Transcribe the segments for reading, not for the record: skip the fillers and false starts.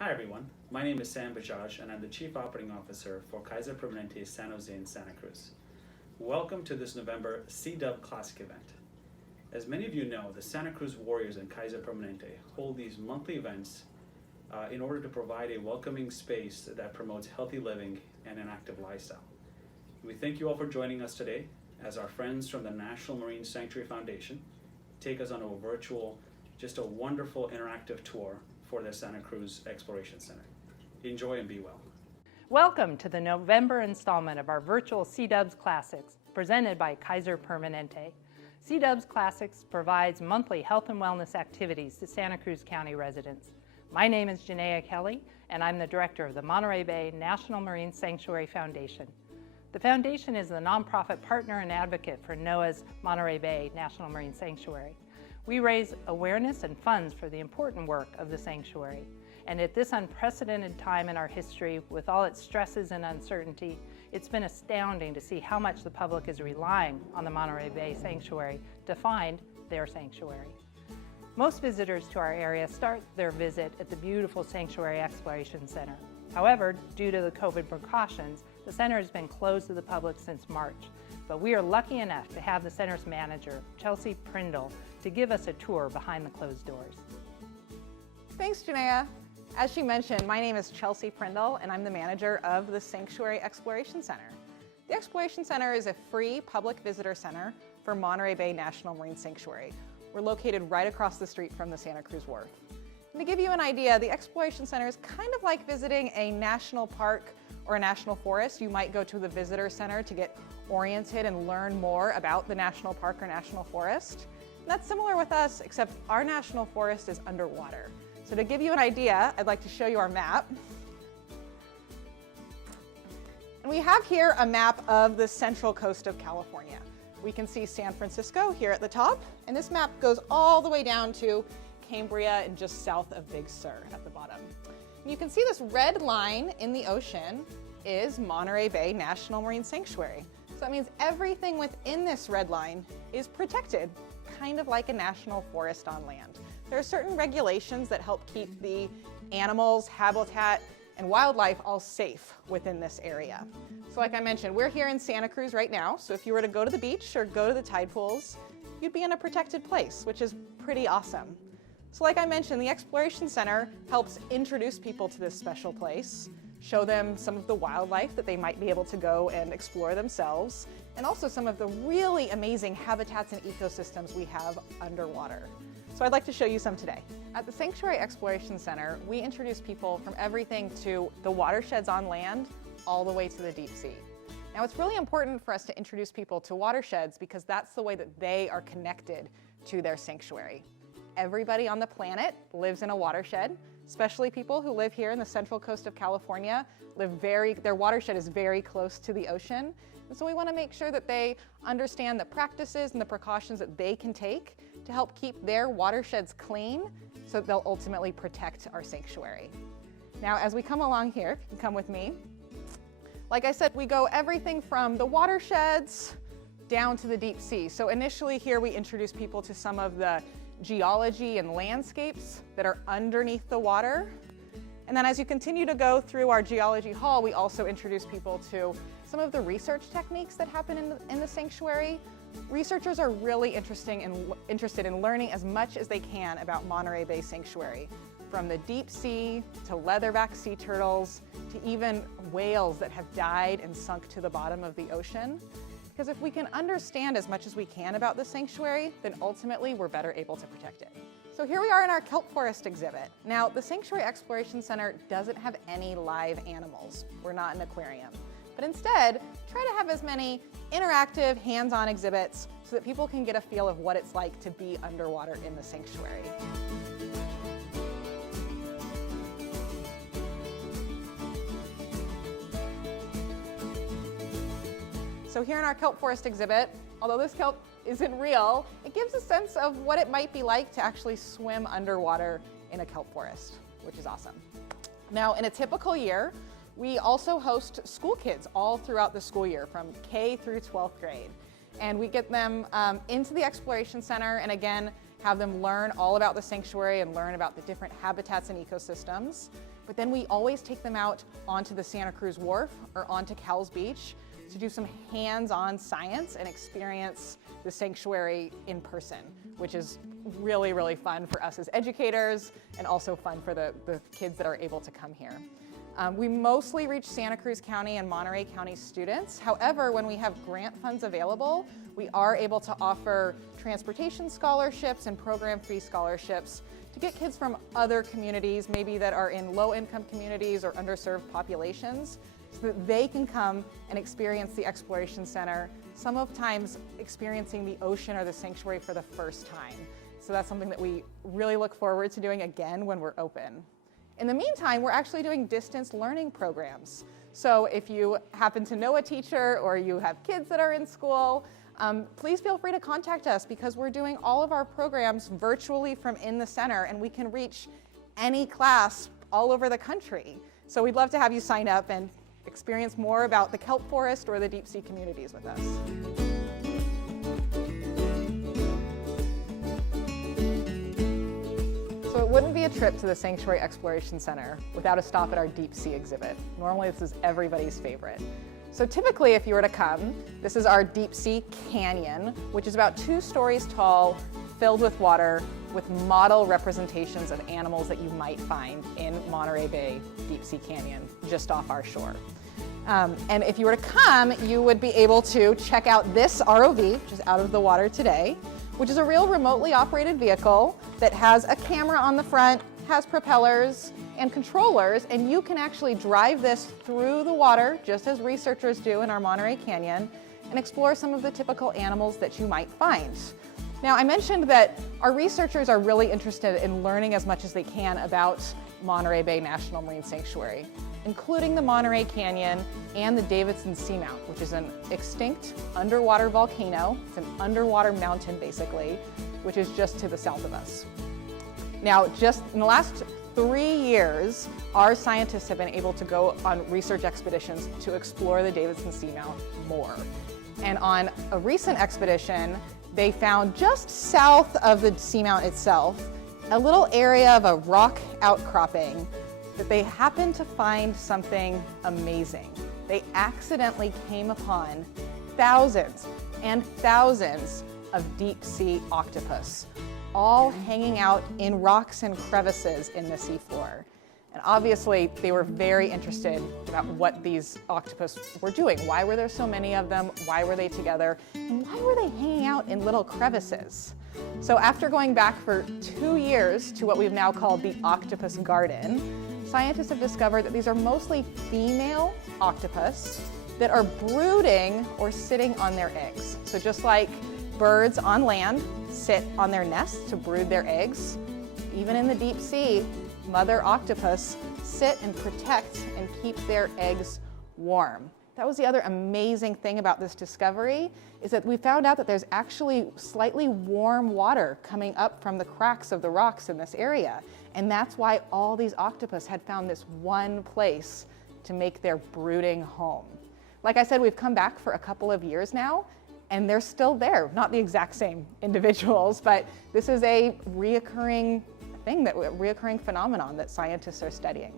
Hi everyone, my name is Sam Bajaj and I'm the Chief Operating Officer for Kaiser Permanente San Jose and Santa Cruz. Welcome to this November C-Dub Classic event. As many of you know, the Santa Cruz Warriors and Kaiser Permanente hold these monthly events in order to provide a welcoming space that promotes healthy living and an active lifestyle. We thank you all for joining us today as our friends from the National Marine Sanctuary Foundation take us on a virtual, just a wonderful interactive tour for the Santa Cruz Exploration Center. Enjoy and be well. Welcome to the November installment of our virtual C-Dubs Classics, presented by Kaiser Permanente. C-Dubs Classics provides monthly health and wellness activities to Santa Cruz County residents. My name is Janaea Kelly, and I'm the director of the Monterey Bay National Marine Sanctuary Foundation. The foundation is the nonprofit partner and advocate for NOAA's Monterey Bay National Marine Sanctuary. We raise awareness and funds for the important work of the sanctuary. And at this unprecedented time in our history, with all its stresses and uncertainty, it's been astounding to see how much the public is relying on the Monterey Bay Sanctuary to find their sanctuary. Most visitors to our area start their visit at the beautiful Sanctuary Exploration Center. However, due to the COVID precautions, the center has been closed to the public since March. But we are lucky enough to have the center's manager, Chelsea Prindle, to give us a tour behind the closed doors. Thanks, Janaea. As she mentioned, my name is Chelsea Prindle, and I'm the manager of the Sanctuary Exploration Center. The Exploration Center is a free public visitor center for Monterey Bay National Marine Sanctuary. We're located right across the street from the Santa Cruz Wharf. And to give you an idea, the Exploration Center is kind of like visiting a national park or a national forest. You might go to the visitor center to get oriented and learn more about the national park or national forest. And that's similar with us, except our national forest is underwater. So to give you an idea, I'd like to show you our map. And we have here a map of the central coast of California. We can see San Francisco here at the top, and this map goes all the way down to Cambria and just south of Big Sur at the bottom. And you can see this red line in the ocean is Monterey Bay National Marine Sanctuary. So that means everything within this red line is protected, kind of like a national forest on land. There are certain regulations that help keep the animals, habitat, and wildlife all safe within this area. So like I mentioned, we're here in Santa Cruz right now, so if you were to go to the beach or go to the tide pools, you'd be in a protected place, which is pretty awesome. So like I mentioned, the Exploration Center helps introduce people to this special place, show them some of the wildlife that they might be able to go and explore themselves, and also some of the really amazing habitats and ecosystems we have underwater. So I'd like to show you some today. At the Sanctuary Exploration Center, we introduce people from everything to the watersheds on land all the way to the deep sea. Now it's really important for us to introduce people to watersheds because that's the way that they are connected to their sanctuary. Everybody on the planet lives in a watershed, especially people who live here in the central coast of California. Their watershed is very close to the ocean. And so we want to make sure that they understand the practices and the precautions that they can take to help keep their watersheds clean so that they'll ultimately protect our sanctuary. Now, as we come along here, you can come with me. Like I said, we go everything from the watersheds down to the deep sea. So initially here we introduce people to some of the geology and landscapes that are underneath the water. And then as you continue to go through our geology hall, we also introduce people to some of the research techniques that happen in the sanctuary. Researchers are really interested in learning as much as they can about Monterey Bay Sanctuary, from the deep sea to leatherback sea turtles to even whales that have died and sunk to the bottom of the ocean. Because if we can understand as much as we can about the sanctuary, then ultimately we're better able to protect it. So here we are in our kelp forest exhibit. Now, the Sanctuary Exploration Center doesn't have any live animals. We're not an aquarium. But instead, try to have as many interactive, hands-on exhibits so that people can get a feel of what it's like to be underwater in the sanctuary. So here in our kelp forest exhibit, although this kelp isn't real, it gives a sense of what it might be like to actually swim underwater in a kelp forest, which is awesome. Now, in a typical year, we also host school kids all throughout the school year from K through 12th grade. And we get them into the Exploration Center and again, have them learn all about the sanctuary and learn about the different habitats and ecosystems. But then we always take them out onto the Santa Cruz Wharf or onto Cowles Beach to do some hands-on science and experience the sanctuary in person, which is really, really fun for us as educators and also fun for the kids that are able to come here. We mostly reach Santa Cruz County and Monterey County students. However, when we have grant funds available, we are able to offer transportation scholarships and program fee scholarships to get kids from other communities, maybe that are in low-income communities or underserved populations, so that they can come and experience the Exploration Center, sometimes experiencing the ocean or the sanctuary for the first time. So that's something that we really look forward to doing again when we're open. In the meantime, we're actually doing distance learning programs. So if you happen to know a teacher or you have kids that are in school, please feel free to contact us because we're doing all of our programs virtually from in the center and we can reach any class all over the country. So we'd love to have you sign up and experience more about the kelp forest or the deep sea communities with us. So it wouldn't be a trip to the Sanctuary Exploration Center without a stop at our deep sea exhibit. Normally this is everybody's favorite. So typically if you were to come, this is our deep sea canyon, which is about 2 stories tall, filled with water, with model representations of animals that you might find in Monterey Bay Deep Sea Canyon, just off our shore. And if you were to come, you would be able to check out this ROV, which is out of the water today, which is a real remotely operated vehicle that has a camera on the front, has propellers and controllers, and you can actually drive this through the water, just as researchers do in our Monterey Canyon, and explore some of the typical animals that you might find. Now, I mentioned that our researchers are really interested in learning as much as they can about Monterey Bay National Marine Sanctuary, including the Monterey Canyon and the Davidson Seamount, which is an extinct underwater volcano. It's an underwater mountain, basically, which is just to the south of us. Now, just in the last 3 years, our scientists have been able to go on research expeditions to explore the Davidson Seamount more. And on a recent expedition, they found just south of the seamount itself a little area of a rock outcropping that they happened to find something amazing. They accidentally came upon thousands and thousands of deep sea octopus, all hanging out in rocks and crevices in the seafloor. And obviously, they were very interested about what these octopus were doing. Why were there so many of them? Why were they together? And why were they hanging out in little crevices? So after going back for 2 years to what we've now called the octopus garden, scientists have discovered that these are mostly female octopus that are brooding or sitting on their eggs. So just like birds on land sit on their nests to brood their eggs, even in the deep sea, mother octopus sit and protect and keep their eggs warm. That was the other amazing thing about this discovery, is that we found out that there's actually slightly warm water coming up from the cracks of the rocks in this area. And that's why all these octopus had found this one place to make their brooding home. Like I said, we've come back for a couple of years now, and they're still there. Not the exact same individuals, but this is a reoccurring phenomenon that scientists are studying.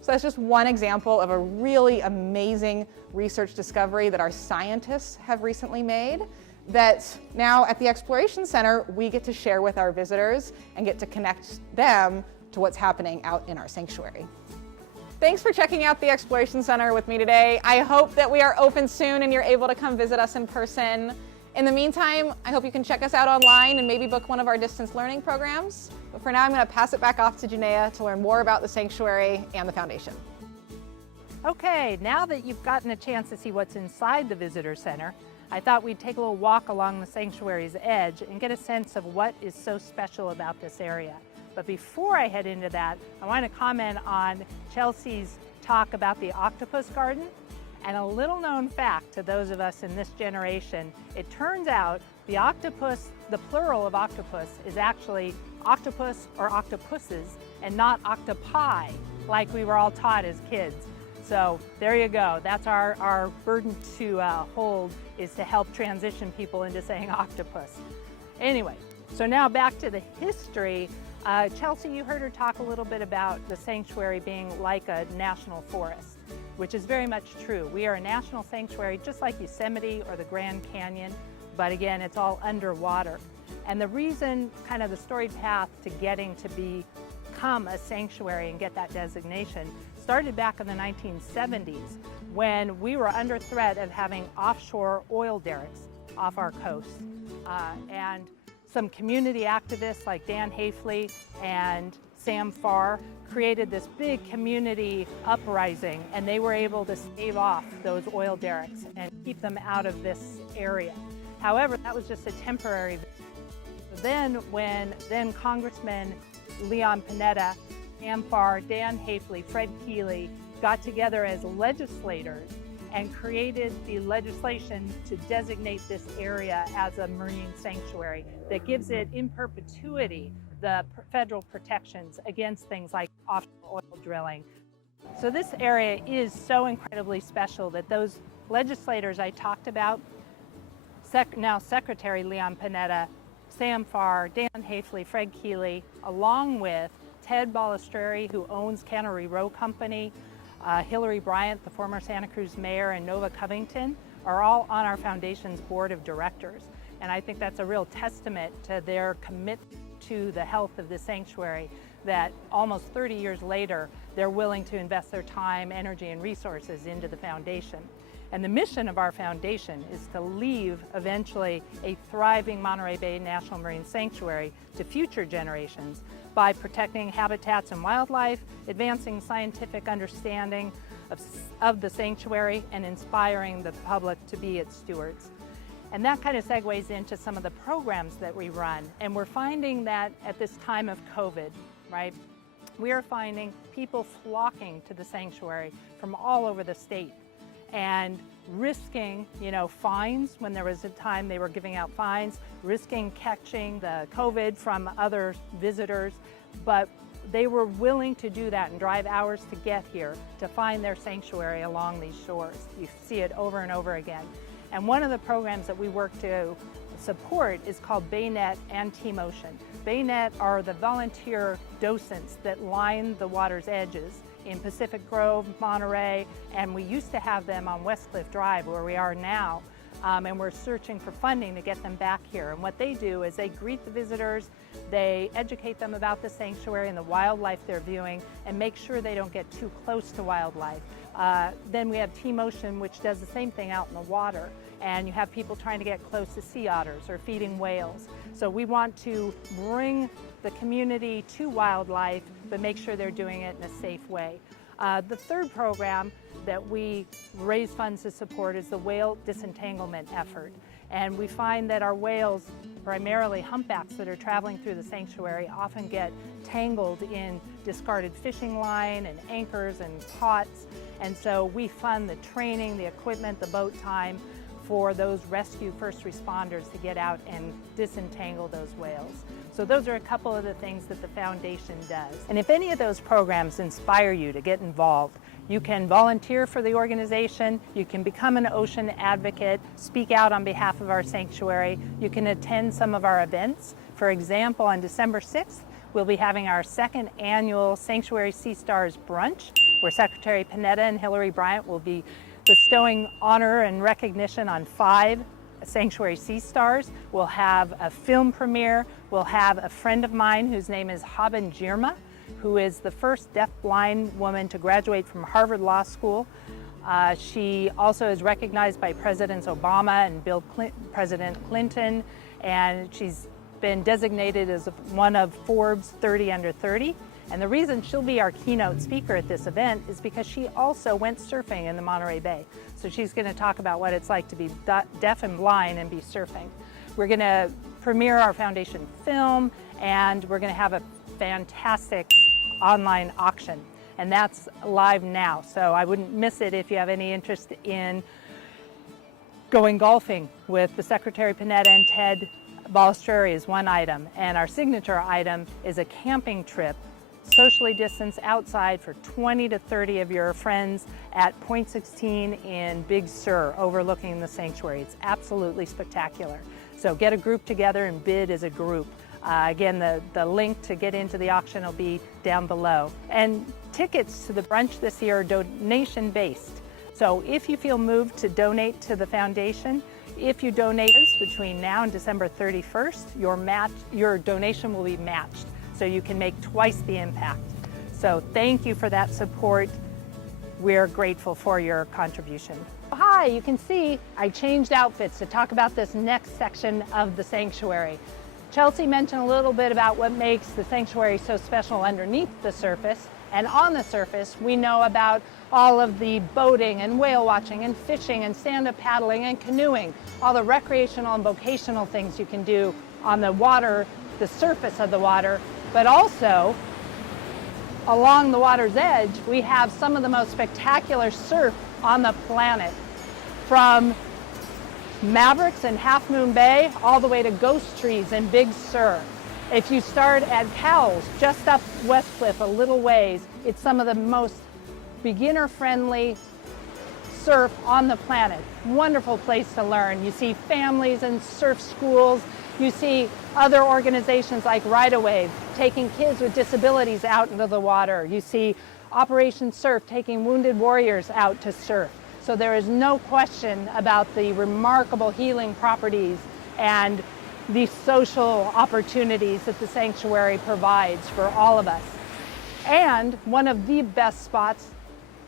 So that's just one example of a really amazing research discovery that our scientists have recently made, that now at the Exploration Center, we get to share with our visitors and get to connect them to what's happening out in our sanctuary. Thanks for checking out the Exploration Center with me today. I hope that we are open soon and you're able to come visit us in person. In the meantime, I hope you can check us out online and maybe book one of our distance learning programs. But for now, I'm going to pass it back off to Janaea to learn more about the sanctuary and the foundation. Okay, now that you've gotten a chance to see what's inside the visitor center, I thought we'd take a little walk along the sanctuary's edge and get a sense of what is so special about this area. But before I head into that, I want to comment on Chelsea's talk about the octopus garden. And a little known fact to those of us in this generation, it turns out the octopus, the plural of octopus, is actually octopus or octopuses and not octopi, like we were all taught as kids. So there you go. That's our burden to hold, is to help transition people into saying octopus. Anyway, So now back to the history. Chelsea, you heard her talk a little bit about the sanctuary being like a national forest, which is very much true. We are a national sanctuary just like Yosemite or the Grand Canyon, but again, it's all underwater. And the reason, kind of the storied path to getting to become a sanctuary and get that designation started back in the 1970s when we were under threat of having offshore oil derricks off our coast. And some community activists like Dan Hafley and Sam Farr created this big community uprising, and they were able to stave off those oil derricks and keep them out of this area. However, that was just a temporary. Then when Congressman Leon Panetta, Sam Farr, Dan Hafley, Fred Keeley got together as legislators and created the legislation to designate this area as a marine sanctuary that gives it in perpetuity the federal protections against things like offshore oil drilling. So this area is so incredibly special that those legislators I talked about, now Secretary Leon Panetta, Sam Farr, Dan Hafley, Fred Keeley, along with Ted Balistreri, who owns Cannery Row Company, Hillary Bryant, the former Santa Cruz mayor, and Nova Covington are all on our foundation's board of directors. And I think that's a real testament to their commitment to the health of the sanctuary, that almost 30 years later, they're willing to invest their time, energy, and resources into the foundation. And the mission of our foundation is to leave eventually a thriving Monterey Bay National Marine Sanctuary to future generations by protecting habitats and wildlife, advancing scientific understanding of the sanctuary, and inspiring the public to be its stewards. And that kind of segues into some of the programs that we run. And we're finding that at this time of COVID, right, we are finding people flocking to the sanctuary from all over the state and risking, fines when there was a time they were giving out fines, risking catching the COVID from other visitors, but they were willing to do that and drive hours to get here to find their sanctuary along these shores. You see it over and over again. And one of the programs that we work to support is called BayNet and T-Motion. BayNet are the volunteer docents that line the water's edges in Pacific Grove, Monterey, and we used to have them on Westcliff Drive where we are now, and we're searching for funding to get them back here. And what they do is they greet the visitors, they educate them about the sanctuary and the wildlife they're viewing, and make sure they don't get too close to wildlife. Then we have T-Motion, which does the same thing out in the water, and you have people trying to get close to sea otters or feeding whales. So we want to bring the community to wildlife, but make sure they're doing it in a safe way. The third program that we raise funds to support is the whale disentanglement effort. And we find that our whales, primarily humpbacks that are traveling through the sanctuary, often get tangled in discarded fishing line and anchors and pots. And so we fund the training, the equipment, the boat time for those rescue first responders to get out and disentangle those whales. So those are a couple of the things that the foundation does. And if any of those programs inspire you to get involved, you can volunteer for the organization, you can become an ocean advocate, speak out on behalf of our sanctuary, you can attend some of our events. For example, on December 6th, we'll be having our second annual Sanctuary Sea Stars Brunch, where Secretary Panetta and Hillary Bryant will be bestowing honor and recognition on 5 Sanctuary Sea Stars. We'll have a film premiere. We'll have a friend of mine whose name is Haben Girma, who is the first deaf-blind woman to graduate from Harvard Law School. She also is recognized by Presidents Obama and President Clinton, and she's been designated as one of Forbes 30 Under 30. And the reason she'll be our keynote speaker at this event is because she also went surfing in the Monterey Bay. So she's going to talk about what it's like to be deaf and blind and be surfing. We're going to premiere our foundation film, and we're going to have a fantastic online auction. And that's live now, so I wouldn't miss it if you have any interest in going golfing with the Secretary Panetta and Ted Balistreri is one item. And our signature item is a camping trip, socially distanced outside for 20 to 30 of your friends at Point 16 in Big Sur, overlooking the sanctuary. It's absolutely spectacular. So get a group together and bid as a group. Again, the link to get into the auction will be down below. And tickets to the brunch this year are donation-based. So if you feel moved to donate to the foundation, if you donate between now and December 31st, your donation will be matched. So you can make twice the impact. So thank you for that support. We're grateful for your contribution. Hi, you can see I changed outfits to talk about this next section of the sanctuary. Chelsea mentioned a little bit about what makes the sanctuary so special underneath the surface, and on the surface we know about all of the boating and whale watching and fishing and stand-up paddling and canoeing, all the recreational and vocational things you can do on the water, the surface of the water, but also along the water's edge we have some of the most spectacular surf on the planet, from Mavericks and Half Moon Bay all the way to Ghost Trees and Big Sur. If you start at Cowles, just up West Cliff a little ways, it's some of the most beginner-friendly surf on the planet. Wonderful place to learn. You see families and surf schools. You see other organizations like Ride a Wave taking kids with disabilities out into the water. You see Operation Surf taking wounded warriors out to surf. So there is no question about the remarkable healing properties and the social opportunities that the sanctuary provides for all of us. And one of the best spots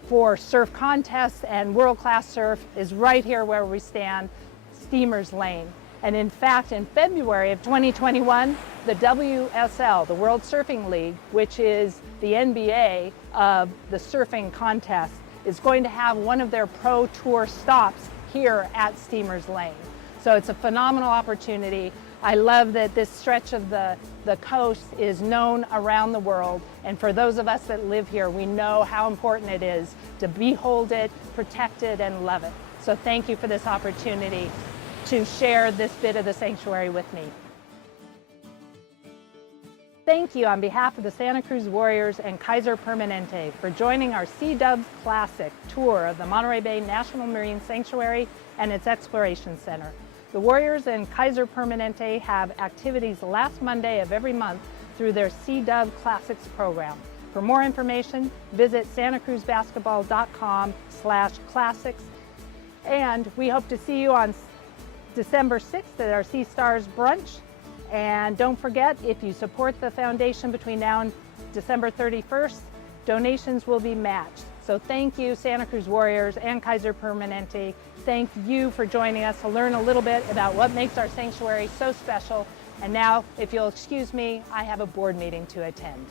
for surf contests and world-class surf is right here where we stand, Steamers Lane. And in fact, in February of 2021, the WSL, the World Surfing League, which is the NBA of the surfing contest, is going to have one of their pro tour stops here at Steamers Lane. So it's a phenomenal opportunity. I love that this stretch of the coast is known around the world. And for those of us that live here, we know how important it is to behold it, protect it, and love it. So thank you for this opportunity to share this bit of the sanctuary with me. Thank you on behalf of the Santa Cruz Warriors and Kaiser Permanente for joining our Sea Dubs Classic tour of the Monterey Bay National Marine Sanctuary and its Exploration Center. The Warriors and Kaiser Permanente have activities last Monday of every month through their Sea Dub Classics program. For more information, visit santacruzbasketball.com/classics. And we hope to see you on December 6th at our Sea Stars brunch. And don't forget, if you support the foundation between now and December 31st, donations will be matched. So thank you, Santa Cruz Warriors and Kaiser Permanente. Thank you for joining us to learn a little bit about what makes our sanctuary so special. And now, if you'll excuse me, I have a board meeting to attend.